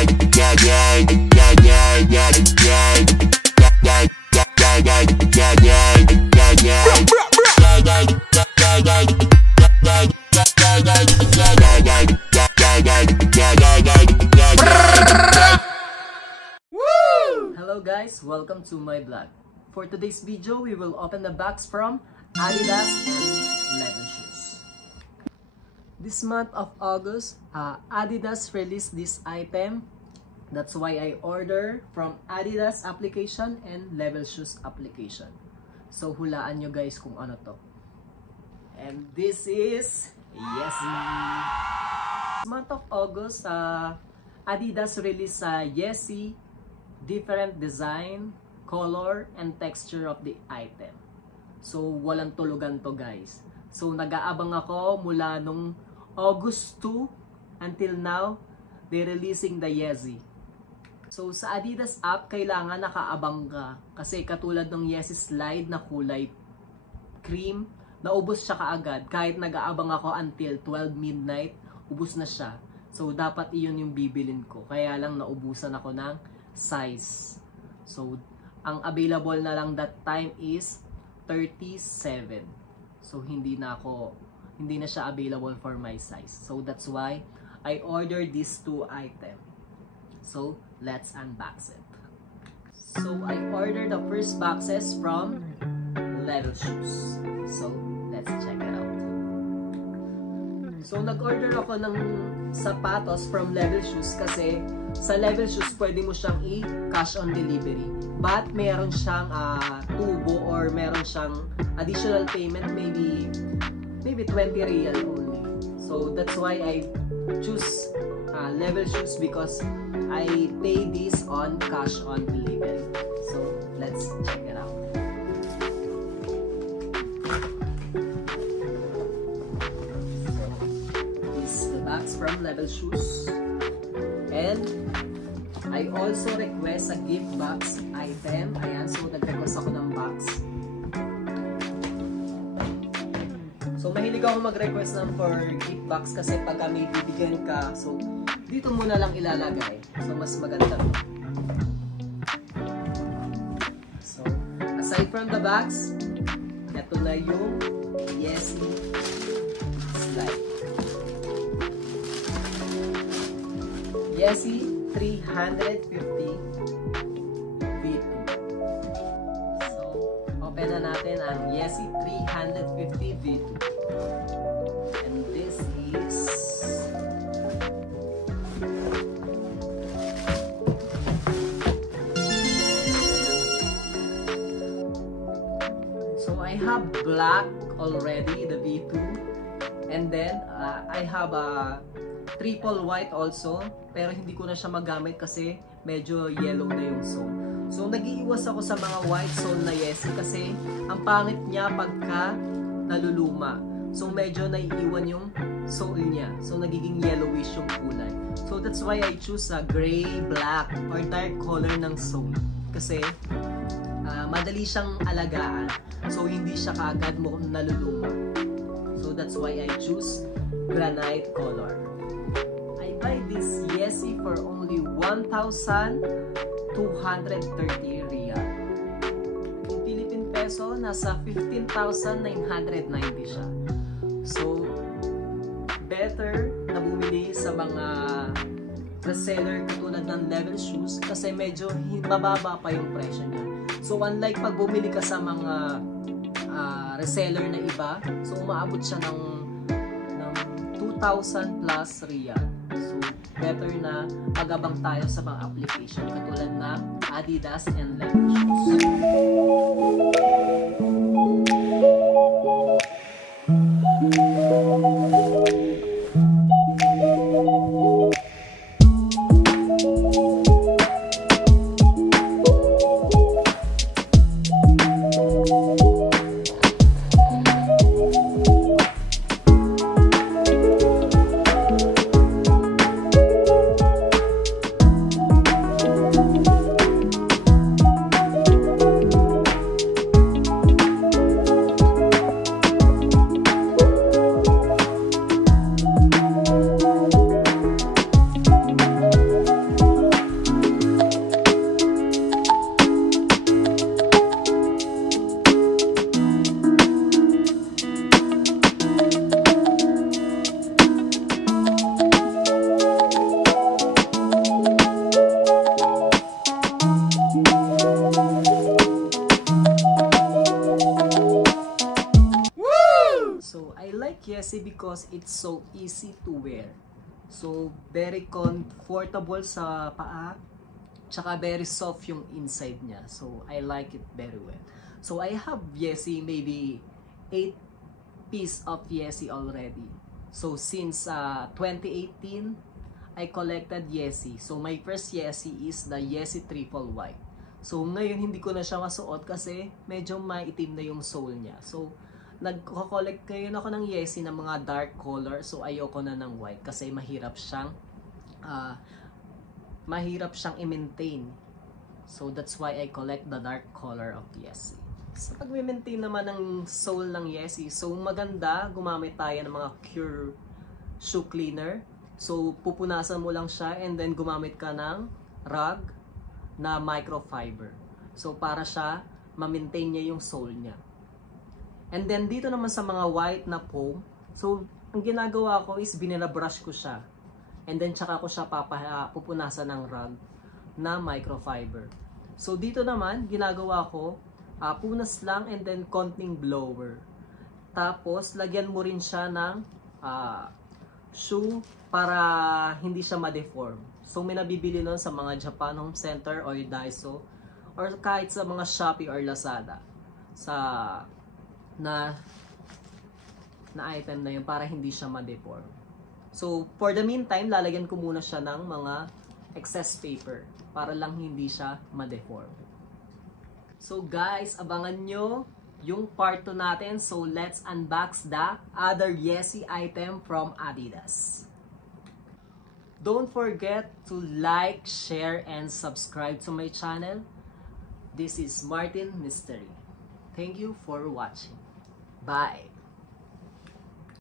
Hello guys, welcome to my vlog. For today's video, we will open the box from Adidas and Level Shoes. This month of August, Adidas released this item. That's why I order from Adidas application and Level Shoes application. So hulaan nyo guys kung ano to. And this is Yeezy. This month of August, Adidas released Yeezy, different design, color, and texture of the item. So walang tulugan to guys. So nag-aabang ako mula nung August 2 until now, they releasing the Yeezy. So sa Adidas app, kailangan nakaabang ka. Kasi katulad ng Yeezy slide na kulay cream, naubos siya kaagad. Kahit nag-aabang ako until 12 midnight, ubos na siya. So dapat iyon yung bibilin ko. Kaya lang naubusan ako ng size. So ang available na lang that time is 37. So hindi na siya available for my size. So that's why I ordered these two items. So let's unbox it. So I ordered the first boxes from Level Shoes. So let's check it out. So nag-order ako ng sapatos from Level Shoes kasi sa Level Shoes pwede mo siyang i-cash on delivery. But meron siyang tubo or meron siyang additional payment, maybe 20 real only. So that's why I choose Level Shoes because I pay this on cash on delivery. So let's check it out. From Level Shoes, and I also request a gift box item. Ayan, so nag-request ako ng box. So mahilig ako mag-request ng for gift box kasi pag may bibigyan ka, so dito muna lang ilalagay. So mas maganda to. So aside from the box, ito na yung Yeezy slide. Yeezy 350 V2. So, open na natin ang Yeezy 350 V2. And this is so I have black already, the V2. And then, I have a triple white also, pero hindi ko na siya magamit kasi medyo yellow na yung sole. So nag-iiwas ako sa mga white sole na Yeezy kasi ang pangit niya pagka naluluma. So medyo naiiwan yung sole niya. So nagiging yellowish yung kulay. So that's why I choose a gray, black, or dark color ng sole. Kasi madali siyang alagaan. So hindi siya kaagad mo naluluma. So that's why I choose granite color. Buy this Yeezy for only 1,230 real. In Philippine peso, nasa 15,990 siya. So, better na bumili sa mga reseller katulad ng Level Shoes kasi medyo mababa pa yung presyo niya. So, unlike pag bumili ka sa mga reseller na iba, so umaabot siya ng 2,000 plus real. So, better na pag-abang tayo sa mga application katulad ng Adidas and Level Shoes. because it's so easy to wear. So, very comfortable sa paa. Tsaka very soft yung inside niya. So, I like it very well. So, I have Yesi, maybe 8 piece of Yesi already. So, since 2018, I collected Yesi. So, my first Yesi is the Yesi Triple White. So, ngayon hindi ko na siya masuot kasi medyo maitim na yung sole niya. So, nagko-collect ngayon ako ng Yesi ng mga dark color. So, ayoko na ng white kasi mahirap siyang i-maintain. So that's why I collect the dark color of Yesi. Sa pag-maintain naman ng sole ng Yesi, so maganda gumamit tayo ng mga Cure shoe cleaner. So pupunasan mo lang siya and then gumamit ka ng rag na microfiber. So para siya ma-maintain niya yung sole niya. And then dito naman sa mga white na foam, so ang ginagawa ko is binabrush ko siya. And then tsaka ko siya pupunasan ng rag na microfiber. So dito naman ginagawa ko punas lang and then konting blower. Tapos lagyan mo rin siya ng shoe para hindi siya ma-deform. So may nabibili nun sa mga Japan Home Center or Daiso or kahit sa mga Shopee or Lazada na item na yun para hindi siya ma-deform. So, for the meantime, lalagyan ko muna siya ng mga excess paper para lang hindi siya ma-deform. So guys, abangan nyo yung part 2 natin. So let's unbox the other Yesi item from Adidas. Don't forget to like, share, and subscribe to my channel. This is Martin Mystery. Thank you for watching. Bye!